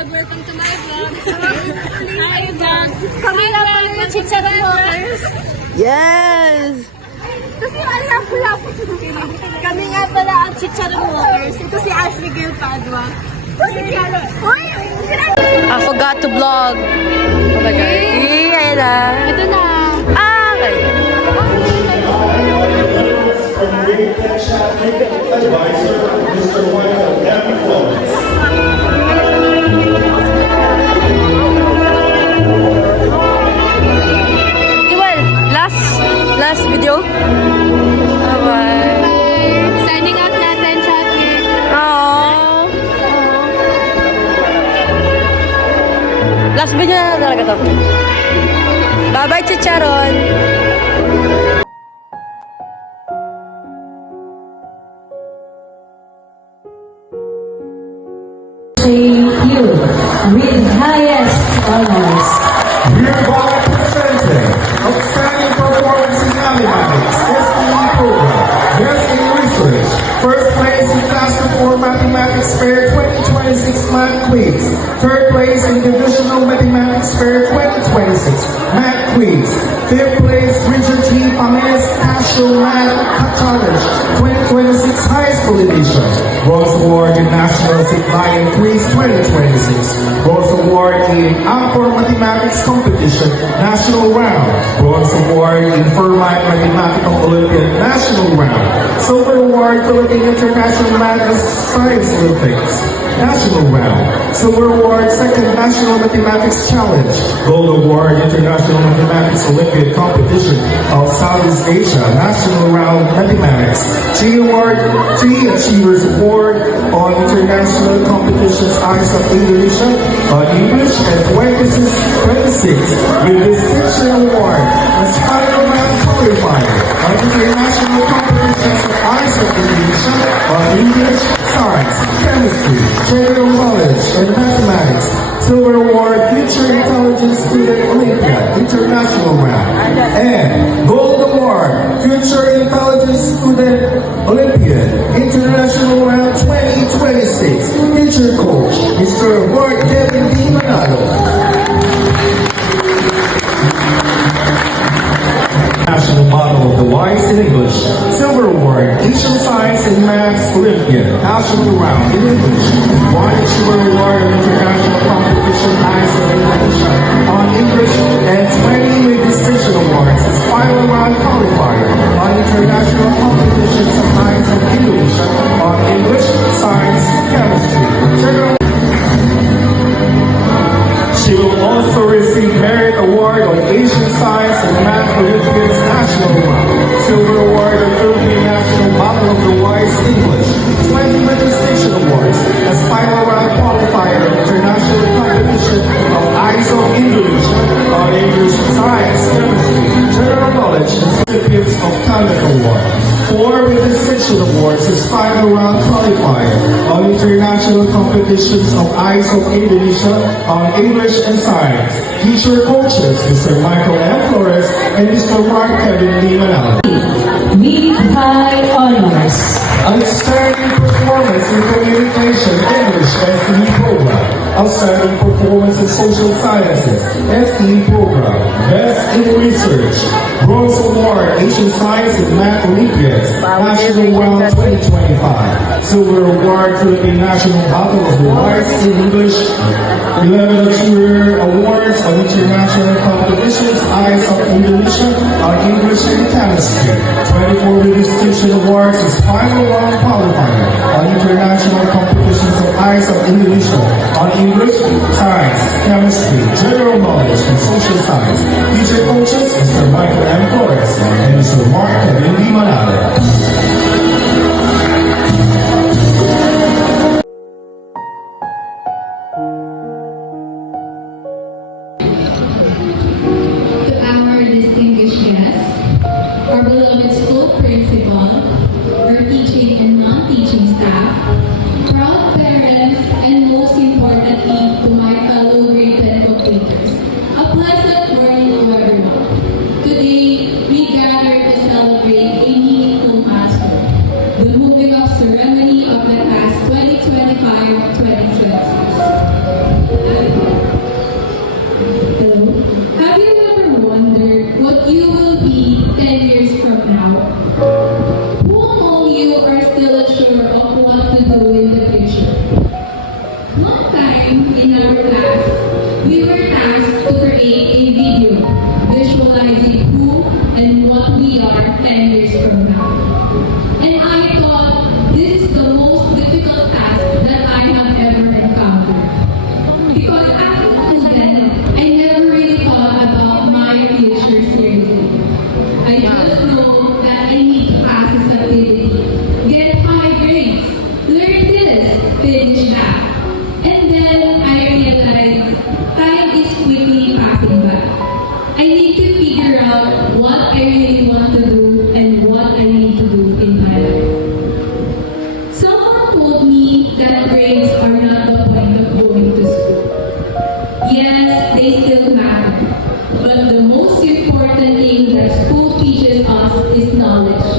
vlog! Welcome to my vlog! Hi vlog! Kami na pala yung Chicharon Walkers. Yes! Kasi alam ko lang. Kami nga pala ang Chicharon Walkers. Ito si Ashley Gail Padua. I forgot to vlog. Oh my God. Ayan na. Ito na! Ah, okay. Advisor, Mr. Michael M. Flores. Well, last video. Bye-bye. Signing out natin, Chucky! Aww. Last video na talaga to. Bye-bye, Chicharon. You with highest honors. Hereby presenting outstanding performance in mathematics, STE program, best in research, first place in class 4 mathematics fair 2026 math quiz, third place in divisional mathematics fair 2026 math quiz, fifth place Richard T. Pames National Math Challenge 2026 high school edition, bronze award in National Zip Lion Quiz 2026, bronze award in Angkor Mathematics Competition National Round, bronze award in Fermat Mathematical Olympiad National Round, silver award Philippine International Math and Science Olympics National Round, silver award second National Mathematics Challenge, gold award International Mathematics Olympiad Competition of Southeast Asia National Round Mathematics, G award, G Achievers Award on International Competitions Eyes of Indonesia on English and 26 with distinction award Inspired Round Qualifier on International Competitions of Eyes of Indonesia on English, Science, Chemistry, General Knowledge, and Mathematics. Silver Award Future Intelligence Student Olympiad International Round. And Gold Award Future Intelligence Student Olympiad International Round 2026. Future Coach, Mr. Mark Kevin D. Manalo. National Model of the Wise in English. Silver Award, Asian Science and Maths Olympiad, National Round in English. One Achiever Award of International Competition Eyes of Indonesia on English, and 20 with distinction awards as final round qualifier on International Competitions of Eyes of Indonesia on English, Science, Chemistry, General. She will also receive Merit Award on Asian Science and Math Olympiads National Round, Silver Award on Philippine National Model of the Wise English, 20 with distinction awards as final round qualifier of International Competition of ISO Indonesia on English, Science, Chemistry, General Knowledge, and recipients of Talent Award. 4 with distinction awards as final round qualifier on International Competitions of ISO Indonesia on English and Science. Teacher coaches Mr. Michael M. Flores and Mr. Mark Kevin D. Manalo. With high honors. Outstanding performance in communication, English, STE program. Outstanding performance in social sciences, STE program. Best in research. Bronze Award, Asian Science and Math Olympiads, National Round 2025. Silver Award, Philippine National Battle of the Wise in English. 11 Achiever Awards on International Competitions, Eyes of Indonesia on English and Chemistry. 24 with distinction awards as final round qualifier on International Competitions of Eyes of Indonesia on English, Science, Chemistry, General Knowledge, and Social Science. Teacher coaches Mr. Michael M. Flores and Mr. Mark Kevin D. Manalo. To our distinguished guests, our beloved school principal, our teaching and non-teaching staff, proud parents, and most importantly, to my fellow grade 10 completers, a pleasant morning to everyone. Today, we gather to celebrate a meaningful one time in our class, we were tasked to create a video visualizing who and what we are 10 years from now. And I thought this is the most difficult task that I have ever encountered. Because as a student, I never really thought about my future seriously. I just know that I need to pass this activity, get high grades, learn this, finish that. And then I realized time is quickly passing by. I need to figure out what I really want to do and what I need to do in my life. Someone told me that grades are not the point of going to school. Yes, they still matter. But the most important thing that school teaches us is knowledge.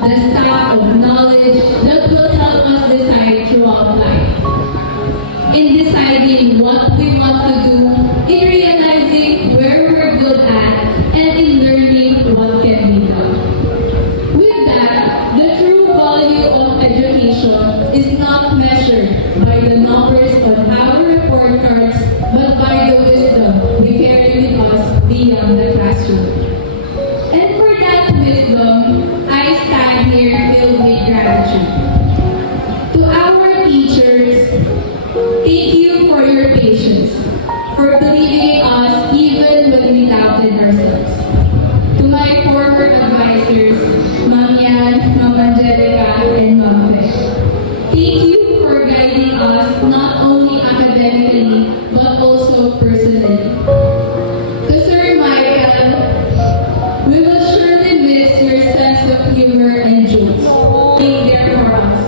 The staff of knowledge that will help us decide throughout life. In deciding what we want to do, in realizing where we're good at, and in learning what can be done. With that, the true value of education is not measured by the numbers on our report cards, but by the wisdom we carry with us beyond the classroom. And for that wisdom, I stand here filled with gratitude. To our teachers, thank you for your patience, for believing in us even when we doubted ourselves. To my former advisors, Ma'am Yan, Ma'am Angelica, and Ma'am Fe, thank you for guiding us not only academically, but also personally. To Sir Michael, we will surely miss your sense of humor and jokes, being there for us.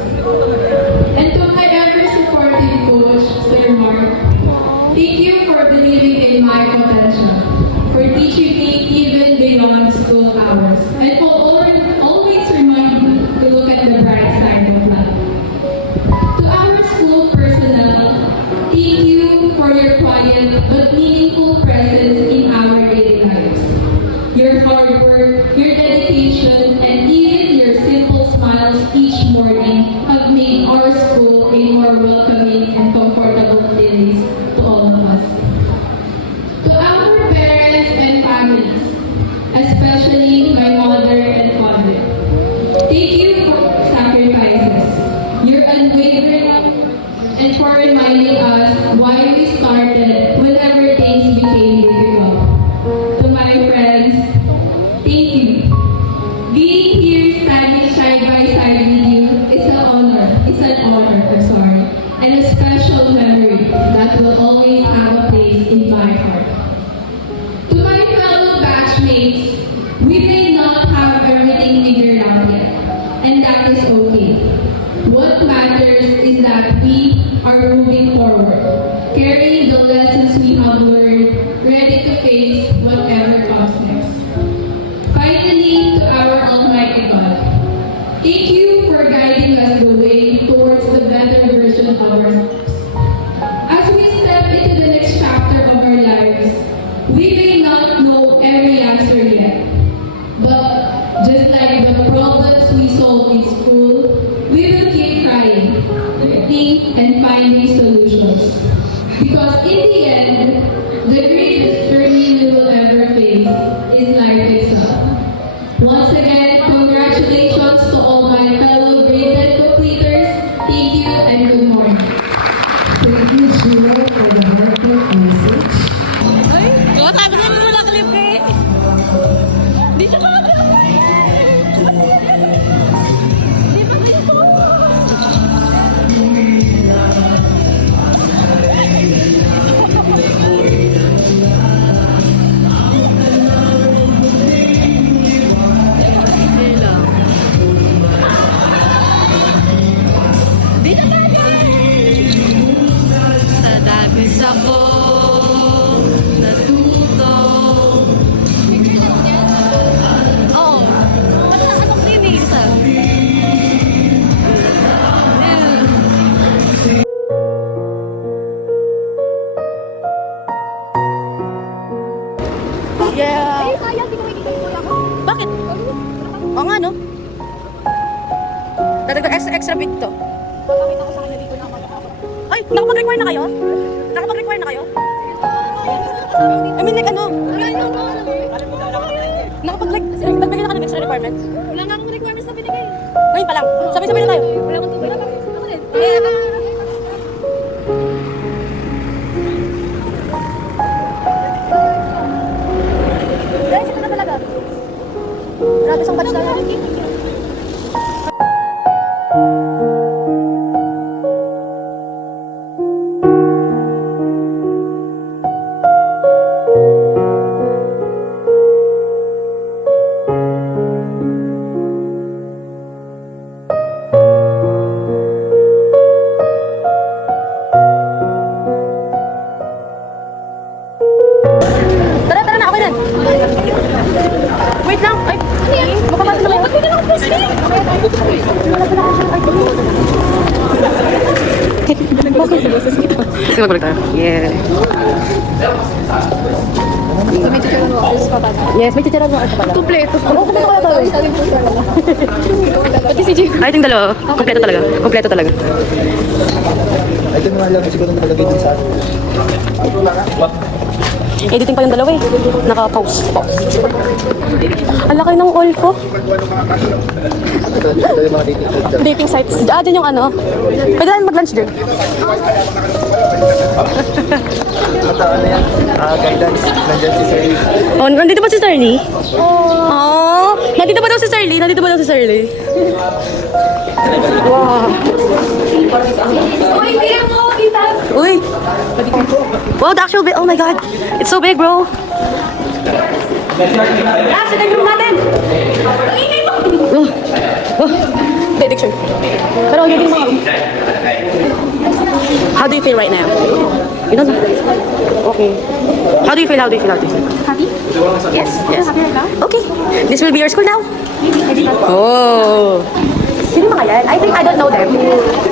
And to my ever-supportive coach, Sir Mark, thank you for believing in my potential, for teaching me even beyond school hours, and for always reminding me to look at the bright side of life. To our school personnel, thank you for your quiet but meaningful presence in our daily lives. Your hard work, your dedication, and even your simple smiles each morning have made our school a more welcoming and comfortable place to all of us. To our parents and families, especially my mother and father, thank you for your sacrifices, your unwavering, and for reminding us why we started whenever things became difficult. To my friends, thank you. Being here standing side by side with you is an honor, and a special memory that will always have a place in my heart. To my fellow batchmates, we may not have everything figured out yet, and that is okay. What matters is that we are moving forward, carrying the lessons we have learned, ready to face whatever comes next. Finally, to our Almighty God, thank you for guiding us the way towards the better version of ourselves. As we step into the next chapter of our lives, we may not know every answer yet, but just like the problems we solve in school, we will keep trying, learning, and finding solutions. Because in the end, the greatest journey we will ever face is life itself. Once again, congratulations to all my fellow grade 10 completers. Thank you and good morning. Thank you, Sheila, for the heartfelt message. Sabi ko mo na clip eh. Di siya makagawin. Di ba kayo po? Dito tayo! Sa dagis ako natuto. Oo. Anong sinis ah? Yeah. Bakit? Oo nga no? Talaga extra bit to. Ay! Nakapag-require na kayo? Nakapag-require na kayo? I mean, like ano? Nagbigay na ka ng extra requirements? Wala nga akong requirements na binigay. Ngayon pa lang. Sabay-sabay na tayo. Wala akong tubig. Ako rin. Guys, ito na talaga. Grabe, isang batch na lang. Tara na, okay na. Wait lang. Ay, makapasok na kayo. Ba't hindi na ako frisbee? Wala pala ako siyang ID. Okay, sa boses kita. Sige, magbalik tayo. Yeah. Yes, may chicharon mo ako pala. Kompleto. Oo, kumpleto pala tayo. Pati si Jay. Ay, ito yung dalawa. Kompleto talaga. Kompleto talaga. Ito yung mga alam, siguro nakalagay dun sa atin. Editing pa yung dalawa eh. Naka-pause. Ang laki ng all ko. Ito yung mga dating sites. Dating sites. Dyan yung ano. Pwede natin mag-lunch din. Ito ano yan, guidance, nandyan si Sir. Oh, nandito ba si Starly? Oh. Nandito ba daw si Starly? Nandito ba daw si Starly? Wow. Uy, tingnan mo, kita. Uy. Wow, the actual bit. Oh my God. It's so big, bro. Ah, sa room natin. Oh. Oh. Hindi, picture. Pero yun yung mga room. How do you feel right now? You don't know? Okay. How do you feel? How do you feel? How do you feel? Happy? Yes. Yes. Happy ka? Okay. This will be your school now. Oh. Sino mga yan? I think I don't know them.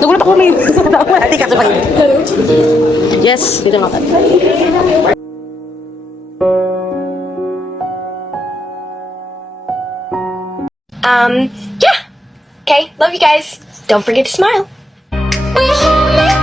Nagulat ako may hindi kasi pa. Yes, dito nga. Yeah. Okay, love you guys. Don't forget to smile. We hold it